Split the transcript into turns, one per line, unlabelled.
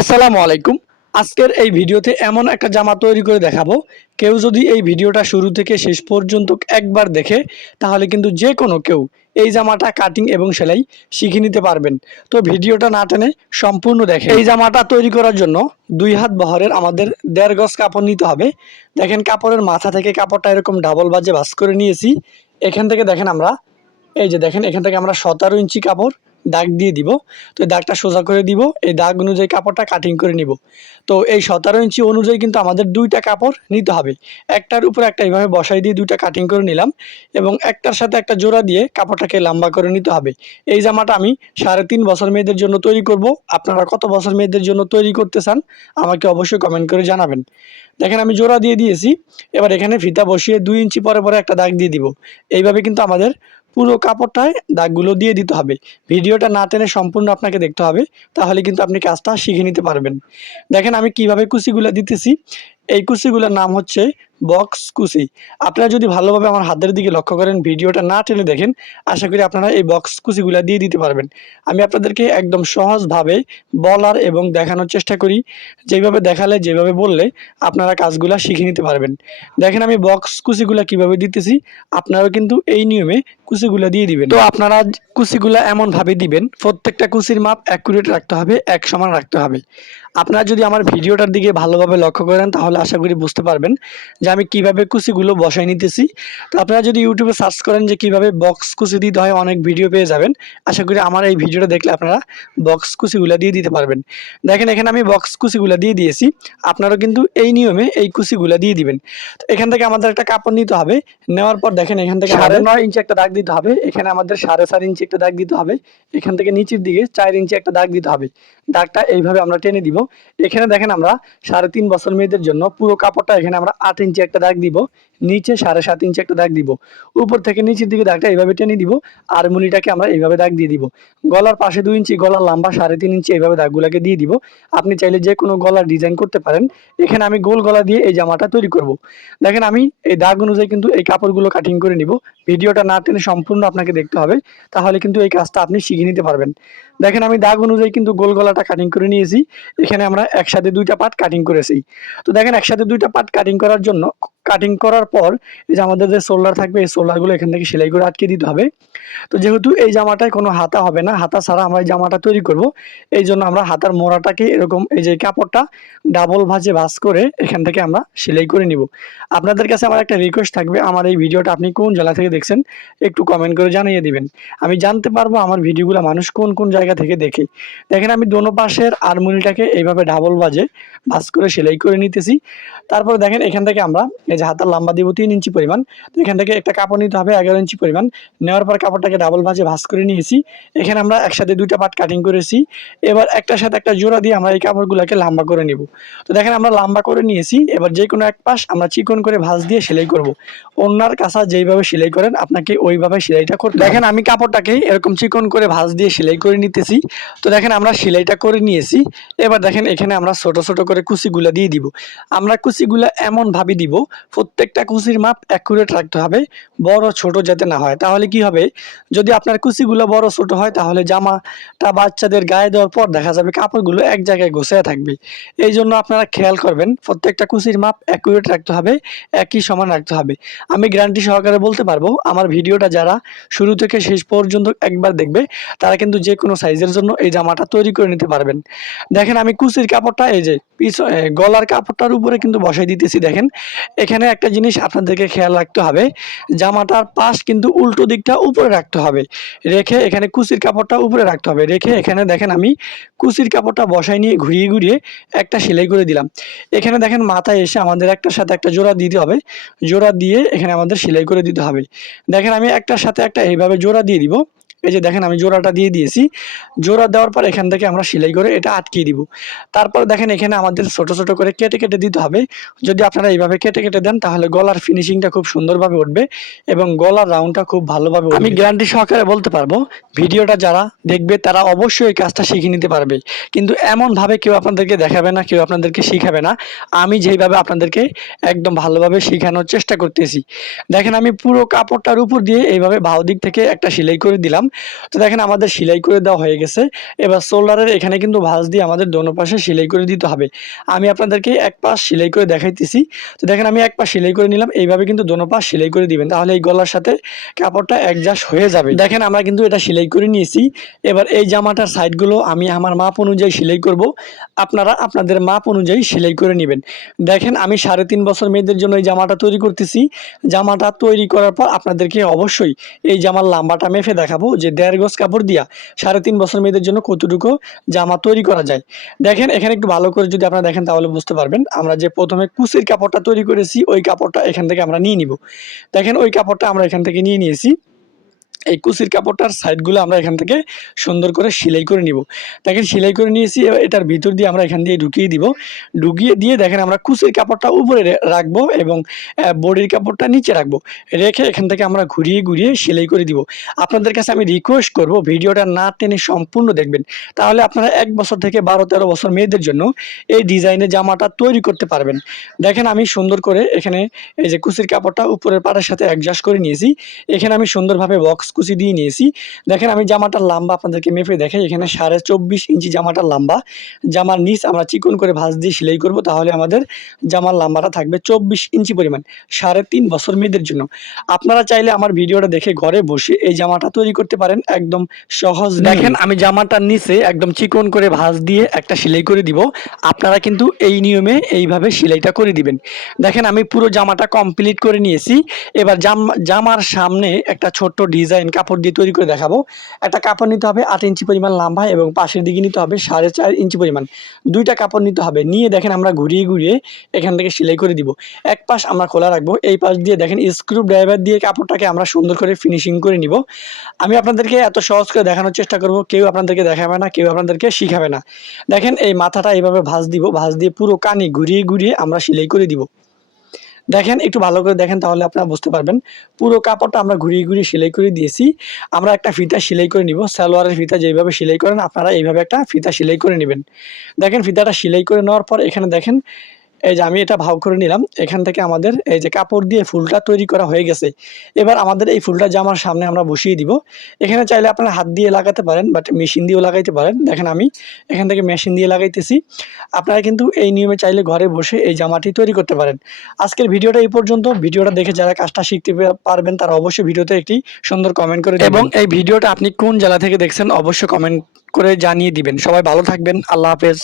আসসালামু আলাইকুম। আজকের এই ভিডিওতে এমন একটা জামা তৈরি করে দেখাবো। কেউ যদি এই ভিডিওটা শুরু থেকে শেষ পর্যন্ত একবার দেখে, তাহলে কিন্তু যে কোনো কেউ এই জামাটা কাটিং এবং সেলাই শিখে নিতে পারবেন। তো ভিডিওটা না টেনে সম্পূর্ণ দেখে এই জামাটা তৈরি করার জন্য দুই হাত বহরের আমাদের দেড় গজ কাপড় নিতে হবে। দেখেন কাপড়ের মাথা থেকে কাপড়টা এরকম ডাবল বাজে ভাস করে নিয়েছি। এখান থেকে দেখেন আমরা, এই যে দেখেন এখান থেকে আমরা সতেরো ইঞ্চি কাপড় দাগ দিয়ে দিব। তো দাগটা সোজা করে দিব। এই দাগ অনুযায়ী কাপড়টা কাটিং করে নিব। তো এই সতেরো ইঞ্চি অনুযায়ী কিন্তু আমাদের দুইটা কাপড় নিতে হবে। একটার উপর একটা এইভাবে বসাই দিয়ে দুইটা কাটিং করে নিলাম এবং একটার সাথে একটা জোড়া দিয়ে কাপড়টাকে লম্বা করে নিতে হবে। এই জামাটা আমি সাড়ে তিন বছর মেয়েদের জন্য তৈরি করব। আপনারা কত বছর মেয়েদের জন্য তৈরি করতে চান, আমাকে অবশ্যই কমেন্ট করে জানাবেন। দেখেন আমি জোড়া দিয়ে দিয়েছি। এবার এখানে ফিতা বসিয়ে দুই ইঞ্চি পরে পরে একটা দাগ দিয়ে দিব। এইভাবে কিন্তু আমাদের পুরো কাপড়টায় দাগগুলো দিয়ে দিতে হবে। ভিডিওটা না টেনে সম্পূর্ণ আপনাকে দেখতে হবে, তাহলে কিন্তু আপনি কাজটা শিখে নিতে পারবেন। দেখেন আমি কীভাবে কুচিগুলো দিতেছি। এই কুচিগুলোর নাম হচ্ছে বক্স কুচি আপনারা যদি ভালোভাবে আমার হাতের দিকে লক্ষ্য করেন, ভিডিওটা না টেনে দেখেন, আশা করি আপনারা এই বক্স কুচিগুলো দিয়ে দিতে পারবেন। আমি আপনাদেরকে একদম সহজভাবে বলার এবং দেখানোর চেষ্টা করি। যেভাবে দেখালে, যেভাবে বললে আপনারা কাজগুলা শিখে নিতে পারবেন। দেখেন আমি বক্স কুচিগুলা কীভাবে দিতেছি, আপনারাও কিন্তু এই নিয়মে কুচিগুলা দিয়ে দিবেন। তো আপনারা কুচিগুলা এমনভাবে দিবেন, প্রত্যেকটা কুচির মাপ অ্যাকুরেট রাখতে হবে, এক সমান রাখতে হবে। আপনারা যদি আমার ভিডিওটার দিকে ভালোভাবে লক্ষ্য করেন, তাহলে আশা করি বুঝতে পারবেন যে আমি কীভাবে কুচিগুলো বসাই নিতেছি। তো আপনারা যদি ইউটিউবে সার্চ করেন যে কীভাবে বক্স কুচি দিতে হয় অনেক ভিডিও পেয়ে যাবেন। আশা করি আমার এই ভিডিওটা দেখলে আপনারা বক্স কুচিগুলো দিয়ে দিতে পারবেন। দেখেন এখানে আমি বক্স কুচিগুলো দিয়ে দিয়েছি। আপনারা কিন্তু এই নিয়মে এই কুচিগুলো দিয়ে দিবেন। তো এখান থেকে আমাদের একটা কাপড় নিতে হবে। নেওয়ার পর দেখেন এখান থেকে সাড়ে নয় ইঞ্চি একটা দাগ দিতে হবে। এখানে আমাদের সাড়ে চার ইঞ্চি একটা দাগ দিতে হবে। এখান থেকে নিচের দিকে চার ইঞ্চি একটা দাগ দিতে হবে। দাগটা এইভাবে আমরা টেনে দিব। এখানে দেখেন আমরা সাড়ে তিন বছর মেয়েদের জন্য পুরো কাপড়টা এখানে আমরা আট ইঞ্চি একটা দাগ দিব, নিচে সাড়ে সাত ইঞ্চি একটা দাগ দিব। উপর থেকে নিচের দিকে দাগটা এইভাবে টেনে দিব, আর মুলিটাকে আমরা এইভাবে দাগ দিয়ে দিব। গলার পাশে দুই ইঞ্চি, গলার লম্বা সাড়ে তিন ইঞ্চি এইভাবে দাগগুলোকে দিয়ে দিব। আপনি চাইলে যে কোনো গলার ডিজাইন করতে পারেন। এখানে আমি গোল গলা দিয়ে এই জামাটা তৈরি করব। দেখেন আমি এই দাগ অনুযায়ী কিন্তু এই কাপড়গুলো কাটিং করে নিব। ভিডিওটা না টেনে সম্পূর্ণ আপনাকে দেখতে হবে। তাহলে কিন্তু এই কাজটা আপনি শিখে নিতে পারবেন। দেখেন আমি দাগ অনুযায়ী কিন্তু গোল গলাটা কাটিং করে নিয়েছি। এখানে আমরা একসাথে দুইটা পার্ট কাটিং করেছি। তো দেখেন একসাথে দুইটা পার্ট কাটিং করার জন্য কাটিং করার পর এই যে আমাদের যে শোল্ডার থাকবে, এই শোল্ডারগুলো এখান থেকে সেলাই করে আটকে দিতে হবে। তো যেহেতু এই জামাটায় কোনো হাতা হবে না, হাতা ছাড়া আমরা এই জামাটা তৈরি করব। এই জন্য আমরা হাতার মোড়াটাকে এরকম এই যে কাপড়টা ডাবল ভাজে ভাজ করে এখান থেকে আমরা সেলাই করে নিব। আপনাদের কাছে আমার একটা রিকোয়েস্ট থাকবে, আমার এই ভিডিওটা আপনি কোন জেলা থেকে দেখছেন একটু কমেন্ট করে জানিয়ে দিবেন। আমি জানতে পারব আমার ভিডিওগুলো মানুষ কোন কোন জায়গা থেকে দেখে। দেখেন আমি দোনো পাশের আরমুনিটাকে এইভাবে ডাবল বাজে ভাজ করে সেলাই করে নিতেছি। তারপরে দেখেন এখান থেকে আমরা এই যে হাতার লম্বা দিব তিন ইঞ্চি পরিমাণ। তো এখান থেকে একটা কাপড় নিতে হবে এগারো ইঞ্চি পরিমাণ। নেওয়ার পর কাপড়টাকে ডাবল ভাজে ভাজ করে নিয়েছি। এখানে আমরা একসাথে দুইটা পার্ট কাটিং করেছি। এবার একটার সাথে একটা জোড়া দিয়ে আমরা এই কাপড়গুলোকে লম্বা করে নিব। তো দেখেন আমরা লম্বা করে নিয়েছি। এবার যে কোনো এক পাশ আমরা চিকন করে ভাঁজ দিয়ে সেলাই করব। অন্যার কাঁচা যেইভাবে সেলাই করেন, আপনাকে ওইভাবে সেলাইটা করতে দেখেন আমি কাপড়টাকে এরকম চিকন করে ভাঁজ দিয়ে সেলাই করে নিতেছি। তো দেখেন আমরা সেলাইটা করে নিয়েছি। এবার দেখেন এখানে আমরা ছোট ছোট করে কুচিগুলা দিয়ে দিব। আমরা কুচিগুলা এমন ভাবে দিব প্রত্যেকটা কুচির মাপ অ্যাকুরেট রাখতে হবে, বড় ছোট যাতে না হয়। তাহলে কি হবে? যদি আপনার কুচিগুলো বড় ছোট হয়, তাহলে জামাটা বাচ্চাদের গায়ে দেওয়ার পর দেখা যাবে কাপড়গুলো এক জায়গায় গোছায় থাকবে। এই জন্য আপনারা খেয়াল করবেন, প্রত্যেকটা কুচির মাপ অ্যাকুরেট রাখতে হবে, একই সমান রাখতে হবে। আমি গ্যারান্টি সহকারে বলতে পারব, আমার ভিডিওটা যারা শুরু থেকে শেষ পর্যন্ত একবার দেখবে, তারা কিন্তু যে কোনো সাইজের জন্য এই জামাটা তৈরি করে নিতে পারবেন। দেখেন আমি কুচির কাপড়টা, এই যে পিছ গলার কাপড়টার উপরে কিন্তু বসাই দিতেছি, দেখেন। এখানে একটা জিনিস আপনাদেরকে খেয়াল রাখতে হবে, জামাটার পাশ কিন্তু উল্টো দিকটা উপরে রাখতে হবে। রেখে এখানে কুচির কাপড়টা উপরে রাখতে হবে। রেখে এখানে দেখেন আমি কুচির কাপড়টা বসাই নিয়ে ঘুরিয়ে ঘুরিয়ে একটা সেলাই করে দিলাম। এখানে দেখেন মাথায় এসে আমাদের একটার সাথে একটা জোড়া দিতে হবে। জোড়া দিয়ে এখানে আমাদের সেলাই করে দিতে হবে। দেখেন আমি একটার সাথে একটা এইভাবে জোড়া দিয়ে দিব। এই যে দেখেন আমি জোড়াটা দিয়ে দিয়েছি। জোড়া দেওয়ার পর এখান থেকে আমরা সেলাই করে এটা আটকিয়ে দিব। তারপর দেখেন এখানে আমাদের ছোট ছোট করে কেটে কেটে দিতে হবে। যদি আপনারা এইভাবে কেটে কেটে দেন তাহলে গলার ফিনিশিংটা খুব সুন্দরভাবে উঠবে এবং গলার রাউন্ডটা খুব ভালোভাবে আমি গ্যারান্টি সহকারে বলতে পারব, ভিডিওটা যারা দেখবে তারা অবশ্যই এই কাজটা শিখে নিতে পারবে। কিন্তু এমনভাবে কেউ আপনাদেরকে দেখাবে না, কেউ আপনাদেরকে শিখাবে না। আমি যেইভাবে আপনাদেরকে একদম ভালোভাবে শেখানোর চেষ্টা করতেছি। দেখেন আমি পুরো কাপড়টার উপর দিয়ে এইভাবে ভাও দিক থেকে একটা সেলাই করে দিলাম। তো দেখেন, আমাদের সেলাই করে দেওয়া হয়ে গেছে। এবার শোল্ডারের এখানে কিন্তু ভাঁজ দিয়ে আমাদের দোনো পাশে সেলাই করে দিতে হবে। আমি আপনাদেরকে এক পাশ সেলাই করে দেখাইতেছি। তো দেখেন, আমি এক পাশ সেলাই করে নিলাম। এইভাবে কিন্তু দোনো পাশ সেলাই করে দিবেন। তাহলে এই গলার সাথে কাপড়টা অ্যাডজাস্ট হয়ে যাবে। দেখেন, আমরা কিন্তু এটা সেলাই করে নিয়েছি। এবার এই জামাটার সাইডগুলো আমি আমার মাপ অনুযায়ী সেলাই করব। আপনারা আপনাদের মাপ অনুযায়ী সেলাই করে নেবেন। দেখেন, আমি সাড়ে তিন বছর মেয়েদের জন্য এই জামাটা তৈরি করতেছি। জামাটা তৈরি করার পর আপনাদেরকে অবশ্যই এই জামার লাম্বাটা মেপে দেখাবো যে দেড় গজ কাপড় দিয়া সাড়ে তিন বছর মেয়েদের জন্য কতটুকু জামা তৈরি করা যায়। দেখেন, এখানে একটু ভালো করে যদি আপনারা দেখেন তাহলে বুঝতে পারবেন। আমরা যে প্রথমে কুচির কাপড়টা তৈরি করেছি, ওই কাপড়টা এখান থেকে আমরা নিয়ে নিব। দেখেন, ওই কাপড়টা আমরা এখান থেকে নিয়ে নিয়েছি। এই কুচির কাপড়টার সাইডগুলো আমরা এখান থেকে সুন্দর করে সেলাই করে নিব। দেখেন সেলাই করে নিয়েছি এটার ভিতর দিয়ে আমরা এখান দিয়ে ঢুকিয়ে দিব। ঢুকিয়ে দিয়ে দেখেন আমরা কুচির কাপড়টা উপরে রাখব এবং বডির কাপড়টা নিচে রাখব। রেখে এখান থেকে আমরা ঘুরিয়ে ঘুরিয়ে সেলাই করে দিব। আপনাদের কাছে আমি রিকোয়েস্ট করব ভিডিওটা না টেনে সম্পূর্ণ দেখবেন। তাহলে আপনারা এক বছর থেকে বারো, তেরো বছর মেয়েদের জন্য এই ডিজাইনের জামাটা তৈরি করতে পারবেন। দেখেন আমি সুন্দর করে এখানে এই যে কুচির কাপড়টা উপরের পাড়ের সাথে অ্যাডজাস্ট করে নিয়েছি। এখানে আমি সুন্দরভাবে বক্স কুচি দিয়ে নিয়েছি। দেখেন আমি জামাটার লম্বা আপনাদেরকে মেপে দেখাই, এখানে সাড়ে চব্বিশ ইঞ্চি জামাটার লম্বা। জামার নিচ আমরা চিকন করে ভাঁজ দিয়ে সেলাই করব, তাহলে আমাদের জামার লম্বাটা থাকবে চব্বিশ ইঞ্চি পরিমাণ, সাড়ে তিন বছর মেয়েদের জন্য। আপনারা চাইলে আমার ভিডিওটা দেখে ঘরে বসে এই জামাটা তৈরি করতে পারেন, একদম সহজ দেখেন আমি জামাটার নিচে একদম চিকন করে ভাঁজ দিয়ে একটা সেলাই করে দিব, আপনারা কিন্তু এই নিয়মে এইভাবে সেলাইটা করে দিবেন। দেখেন আমি পুরো জামাটা কমপ্লিট করে নিয়েছি, এবার জাম- জামার সামনে একটা ছোট্ট ডিজাইন কাপড় দিয়ে তৈরি করে দেখাবো। একটা কাপড় নিতে হবে আট ইঞ্চি পরিমাণ লম্বা এবং পাশের দিকে নিতে হবে সাড়ে চার ইঞ্চি পরিমাণ। দুইটা কাপড় নিতে হবে। নিয়ে দেখেন আমরা ঘুরিয়ে ঘুরিয়ে এখান থেকে সেলাই করে দিব। এক পাশ আমরা খোলা রাখব। এই পাশ দিয়ে দেখেন স্ক্রু ড্রাইভার দিয়ে কাপড়টাকে আমরা সুন্দর করে ফিনিশিং করে নিব। আমি আপনাদেরকে এত সহজ করে দেখানোর চেষ্টা করব। কেউ আপনাদেরকে দেখাবে না, কেউ আপনাদেরকে শিখাবে না। দেখেন এই মাথাটা এইভাবে ভাঁজ দিব। ভাঁজ দিয়ে পুরো কানে ঘুরিয়ে ঘুরিয়ে আমরা সেলাই করে দিব। দেখেন, একটু ভালো করে দেখেন তাহলে আপনারা বুঝতে পারবেন। পুরো কাপড়টা আমরা ঘুরিয়ে ঘুরিয়ে সেলাই করে দিয়েছি। আমরা একটা ফিতা সেলাই করে নিব। সালোয়ারের ফিতা যেভাবে সেলাই করেন, আপনারা এইভাবে একটা ফিতা সেলাই করে নেবেন। দেখেন, ফিতাটা সেলাই করে নেওয়ার পর এখানে দেখেন এই যে আমি এটা ভাগ করে নিলাম, এখান থেকে আমাদের এই যে কাপড় দিয়ে ফুলটা তৈরি করা হয়ে গেছে। এবার আমাদের এই ফুলটা জামার সামনে আমরা বসিয়ে দিব। এখানে চাইলে আপনারা হাত দিয়ে লাগাতে পারেন বাট মেশিন দিয়েও লাগাইতে পারেন। দেখেন আমি এখান থেকে মেশিন দিয়ে লাগাইতেছি। আপনারা কিন্তু এই নিয়মে চাইলে ঘরে বসে এই জামাটি তৈরি করতে পারেন। আজকের ভিডিওটা এই পর্যন্ত। ভিডিওটা দেখে যারা কাজটা শিখতে পারবেন, তারা অবশ্যই ভিডিওতে একটি সুন্দর কমেন্ট করে। এবং এই ভিডিওটা আপনি কোন জেলা থেকে দেখছেন, অবশ্যই কমেন্ট করে জানিয়ে দিবেন। সবাই ভালো থাকবেন। আল্লাহ হাফেজ।